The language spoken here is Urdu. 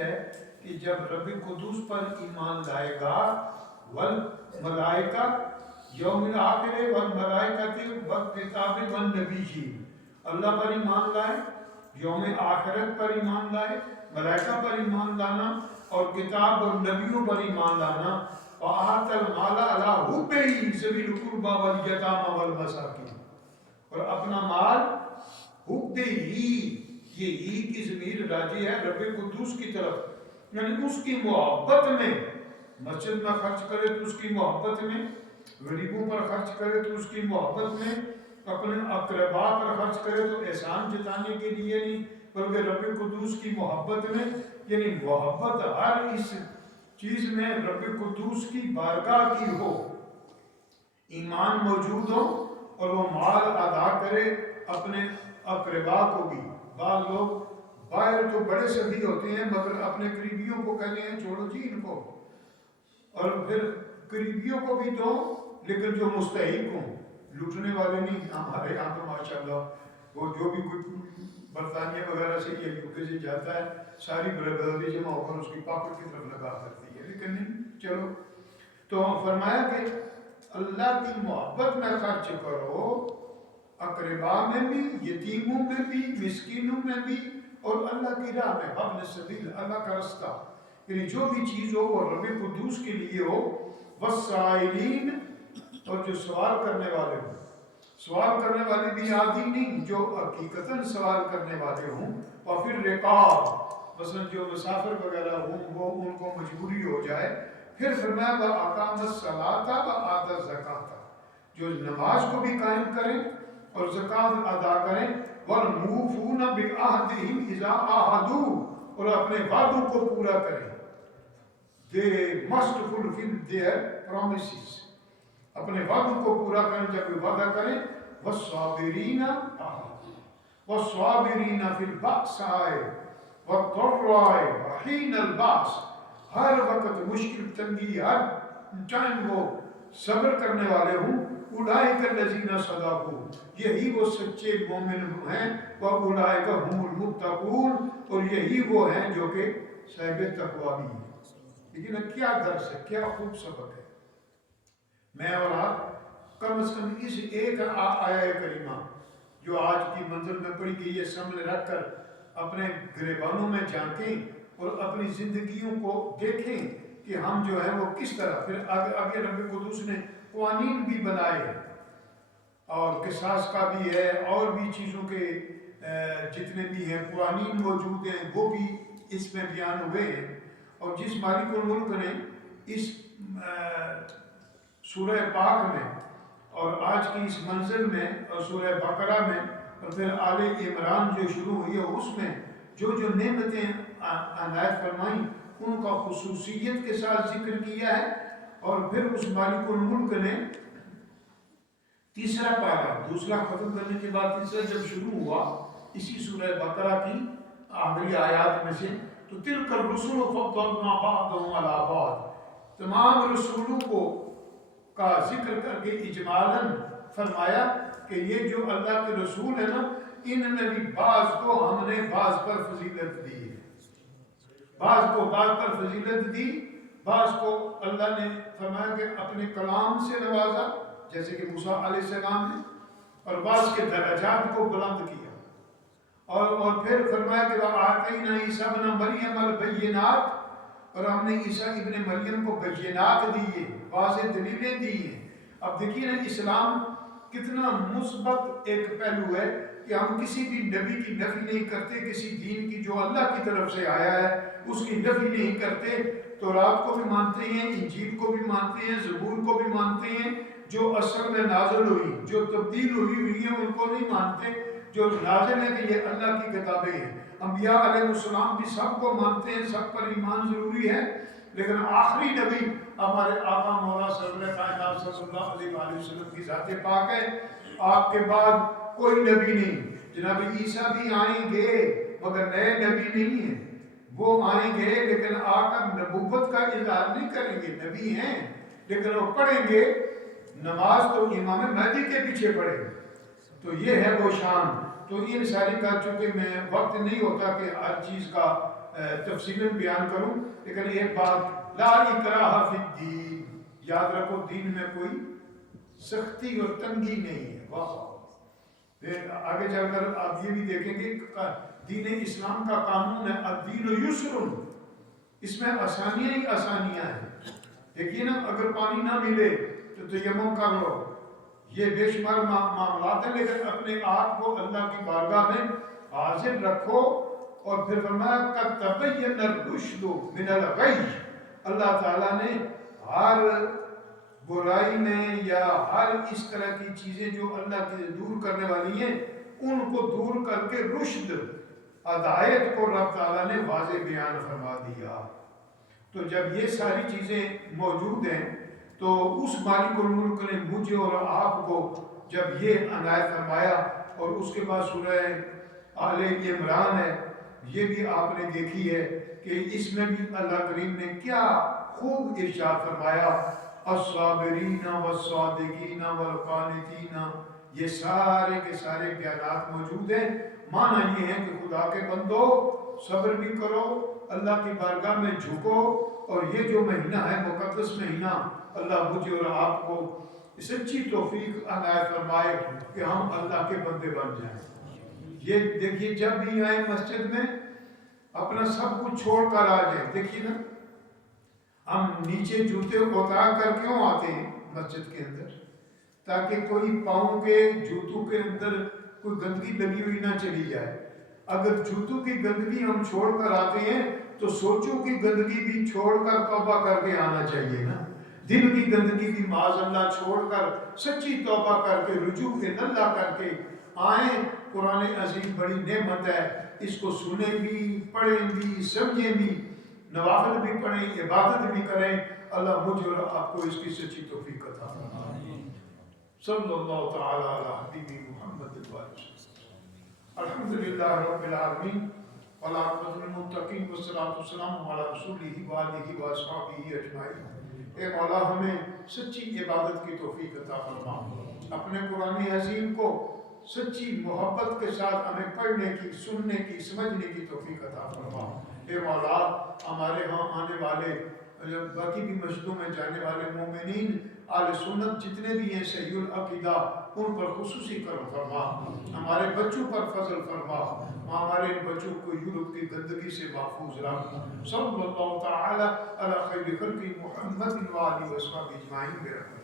ہے کہ جب رب قدوس پر ایمان لائے گا والملائکہ یوم الآخر والملائکہ والکتاب والنبیین، اللہ پر ایمان لائے، یوم آخرت پر ایمان لائے، ملائکہ پر ایمان لانا اور کتاب اور نبیوں پر ایمان لانا، وآت المال علی حبہ ذوی القربى والیتامى والمساکین، اور اپنا مال حبہ ہی، یہ ہی کی ضمیر راجع ہے رب قدوس کی طرف، یعنی اس کی محبت میں، مسجد میں خرچ کرے تو اس کی محبت میں، غریبوں پر خرچ کرے تو اس کی محبت میں، اپنے اقربا پر خرچ کرے تو احسان جتانے کے لیے نہیں بلکہ رب قدوس کی محبت میں، یعنی محبت ہر اس چیز میں رب قدوس کی بارگاہ کی ہو، ایمان موجود ہو اور وہ مال ادا کرے اپنے اقربا کو بھی۔ بعض لوگ باہر تو بڑے سخی ہوتے ہیں مگر اپنے قریبیوں کو کہتے ہیں چھوڑو جی ان کو، اور پھر قریبیوں کو بھی دو لیکن جو مستحق ہوں، لوٹنے والے نہیں۔ ہمارے یہاں تو ماشاءاللہ وہ جو بھی کوئی برطانیہ وغیرہ سے یا یو کے سے جاتا ہے ساری برادری جمع ہو کر اس کی پاکٹ کی طرف نگاہ کرتی ہے، لیکن نہیں، چلو۔ تو فرمایا کہ اللہ کی محبت میں خرچ کرو، اقربا میں بھی، یتیموں میں بھی، مسکینوں میں بھی، اور اللہ کی راہ میں، ابن سبیل، اللہ کا رستہ، یعنی جو بھی چیز ہو وہ رب قدوس کے لیے ہو، والسائلین، اور جو سوال کرنے والے ہوں، سوال کرنے والے بھی عادی نہیں، جو حقیقتاً سوال کرنے والے ہوں، اور پھر رقاب، مثلا جو مسافر وغیرہ ہوں وہ ان کو مجبوری ہو جائے، پھر فرمایا وَأَقَامَ الصَّلَاةَ وَآتَى الزَّكَاةَ، جو نماز کو بھی قائم کریں اور زکوٰۃ ادا کریں، وَالْمُوفُونَ بِعَهْدِهِمْ إِذَا عَاهَدُوا، اور اپنے وعدوں کو پورا کریں، they must fulfill their promises، اپنے وعدوں کو پورا کریں جب وہ وعدہ کریں، وَالصَّابِرِينَ وَالصَّابِرِينَ فِي الْبَأْسَاءِ وَالضَّرَّاءِ وَحِينَ الْبَأْسِ، ہر وقت مشکل تنگی، ہر ٹائم وہ صبر کرنے والے ہوں، اولئک الذین صدقوا، یہی وہ سچے مومن ہیں، واولئک هم المتقون، اور یہی وہ ہیں جو کہ صاحب تقوی بھی ہیں۔ لیکن کیا درس ہے، کیا خوب سبق ہے۔ میں اور آپ کم از کم اس ایک آیہ کریمہ جو آج کی منظر میں پڑھی گئی ہے سامنے رکھ کر اپنے گریبانوں میں جھانکیں اور اپنی زندگیوں کو دیکھیں کہ ہم جو ہیں وہ کس طرح، پھر آگے رب قدوس نے قوانین بھی بنائے اور قصاص کا بھی ہے، اور بھی چیزوں کے جتنے بھی ہیں قوانین موجود ہیں وہ بھی اس میں بیان ہوئے ہیں۔ اور جس مالک الملک نے اس سورہ پاک میں اور آج کی اس منزل میں اور سورہ بقرہ میں اور پھر آل عمران جو شروع ہوئی ہے اس میں جو جو نعمتیں عنایت فرمائیں ان کا خصوصیت کے ساتھ ذکر کیا ہے، اور پھر اس مالک الملک نے تیسرا پارہ دوسرا ختم کرنے کے بعد تیسرا جب شروع ہوا اسی سورہ بقرہ کی آخری آیات میں سے، تو تلک الرسل فضلنا بعضهم علی بعض، تمام رسولوں کو کا ذکر کر کے اجمالاً فرمایا کہ یہ جو اللہ کے رسول ہیں نا ان میں بھی بعض کو ہم نے بعض پر فضیلت دی ہے، بعض کو بعض پر فضیلت دی، بعض کو اللہ نے فرمایا کہ اپنے کلام سے نوازا جیسے کہ موسیٰ علیہ السلام نے، اور بعض کے درجات کو بلند کیا، اور پھر فرمایا کہ وَآتَيْنَا عِیسیٰ ابْنَ مَرْیَمَ الْبَیِّنَاتِ، اور ہم نے عیسیٰ ابن مریم کو بینات دیے، واضح دلیلیں دی ہیں۔ اب دیکھیے نا اسلام کتنا مثبت ایک پہلو ہے کہ ہم کسی بھی نبی کی نفی نہیں کرتے، کسی دین کی جو اللہ کی طرف سے آیا ہے اس کی نفی نہیں کرتے، تورات کو بھی مانتے ہیں، انجیل کو بھی مانتے ہیں، زبور کو بھی مانتے ہیں، جو اصل میں نازل ہوئی، جو تبدیل ہوئی ہیں ان کو نہیں مانتے، جو نازل ہے کہ یہ اللہ کی کتابیں ہیں۔ انبیاء علیہ السلام بھی سب کو مانتے ہیں، سب پر ایمان ضروری ہے، لیکن آخری نبی ہمارے آقا مولا سرور کائنات صلی اللہ علیہ وآلہ وسلم کی ذات پاک ہے، آپ کے بعد کوئی نبی نہیں۔ جناب عیسیٰ بھی آئیں گے مگر نئے نبی نہیں ہیں، وہ آئیں گے لیکن آ کر نبوت کا اظہار نہیں کریں گے، نبی ہیں لیکن وہ پڑھیں گے نماز تو امام مہدی کے پیچھے پڑھیں گے، تو یہ ہے وہ شان۔ تو ان ساری کا چونکہ میں وقت نہیں ہوتا کہ ہر چیز کا تفصیل بیان کروں، لیکن ایک بات، لا اکراہ فی الدین، یاد رکھو دین میں کوئی سختی اور تنگی نہیں ہے. واہ، پھر آگے چل کر آپ یہ بھی دیکھیں گے دین اسلام کا قانون ہے الدین یسر، اس میں آسانیاں ہی آسانیاں ہیں. دیکھیے نا، اگر پانی نہ ملے تو تیمم کر لو، یہ بے شمار معاملات ہیں، لیکن اپنے آپ کو اللہ کی بارگاہ میں حاضر رکھو. اور پھر فرمایا قد تبین الرشد من الغی، اللہ تعالیٰ نے ہر برائی میں یا ہر اس طرح کی چیزیں جو اللہ کے دور کرنے والی ہیں ان کو دور کر کے رشد، ہدایت کو رب تعالیٰ نے واضح بیان فرما دیا. تو جب یہ ساری چیزیں موجود ہیں تو اس مالک الملک نے مجھے اور آپ کو جب یہ عنایت فرمایا، اور اس کے بعد سورہ آل عمران ہے، یہ بھی آپ نے دیکھی ہے کہ اس میں بھی اللہ کریم نے کیا خوب ارشاد فرمایا، الصابرین والصادقین والقانتین، یہ سارے کے سارے بیانات موجود ہیں. معنی یہ ہے کہ خدا کے بندو صبر بھی کرو، اللہ کی بارگاہ میں جھکو، اور یہ جو مہینہ ہے مقدس مہینہ، اللہ مجھے اور آپ کو سچی توفیق عنایت فرمائے کہ ہم اللہ کے بندے بن جائیں. یہ دیکھیے جب بھی آئے مسجد میں اپنا سب کچھ چھوڑ کر آ جائیں. دیکھیے نا، ہم نیچے جوتے اتار کر کیوں آتے ہیں مسجد کے اندر؟ تاکہ کوئی پاؤں کے جوتوں کے اندر کوئی گندگی لگی ہوئی نہ چلی جائے. اگر جوتوں کی گندگی ہم چھوڑ کر آتے ہیں تو سوچوں کی گندگی بھی چھوڑ کر توبہ کر کے آنا چاہیے نا. دل کی گندگی بھی معاذ اللہ چھوڑ کر سچی توبہ کر کے رجوع اللہ کر کے آئیں. قرآن عظیم بڑی نعمت ہے، اس کو سنیں بھی، پڑھیں بھی، سمجھیں بھی، نوافل بھی پڑھیں، عبادت بھی کریں. اللہ مجھے اور آپ کو اس کی سچی توفیق عطا فرمائے. صلی اللہ تعالی علی حبیبی محمد الحمدللہ رب العالمین والعاقبۃ للمتقین والصلاۃ والسلام علی رسولہ وآلہ واصحابہ اجمعین. اے مولا ہمیں سچی عبادت کی توفیق عطا فرما، اپنے قرآن عظیم کو سچی محبت کے ساتھ ہمیں پڑھنے کی، سننے کی، سمجھنے کی توفیق عطا فرما. اے مولا ہمارے ہاں آنے والے باقی بھی مسجدوں میں جانے والے مومنین اہل سنت جتنے بھی ہیں صحیح العقیدہ، ان پر خصوصی کرم فرما. ہمارے بچوں پر فضل فرما، ہمارے بچوں کو یورپ کی گندگی سے محفوظ رکھ. صلی اللہ تعالی علی خیر خلق محمد وآلہ وصحبہ اجمعین.